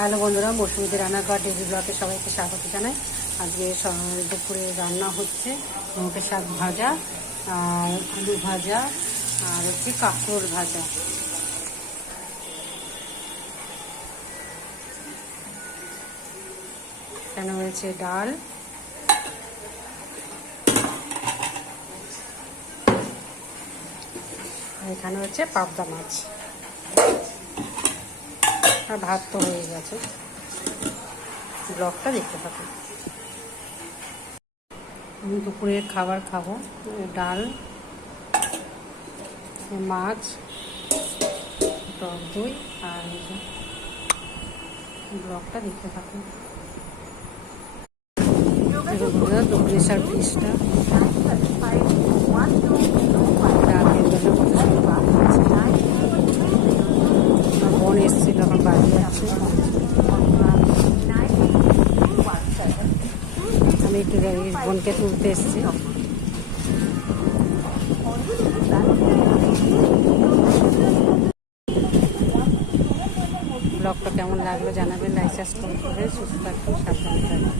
Hello বন্ধুরা, মৌসুমীতে রান্নাঘর daily ব্লগে সবাইকে স্বাগত জানাই। আজকে দুপুরে রান্না হচ্ছে লঙ্কা শাক ভাজা আর আলু ভাজা আর হচ্ছে কাঁকরোল ভাজা। এখানে হয়েছে ডাল, এখানে হচ্ছে পাবদা মাছ আর ভাত তো হয়ে গেছে। ব্লগটা দেখতে থাকুন। আমি দুপুরের খাবার খাবো, ডাল, মাছ, টক দই আর ব্লগটা দেখতে থাকুন। দুপুরের সার্ভিসটা বোন এসেছিল, আমার বাড়ি আছে। আমি একটু বোনকে তুলতে এসেছি। ব্লগটা কেমন লাগলো জানাবেন। লাইক সাবস্ক্রাইব করে সুস্থ থাকুন, সাবধানে থাকুন।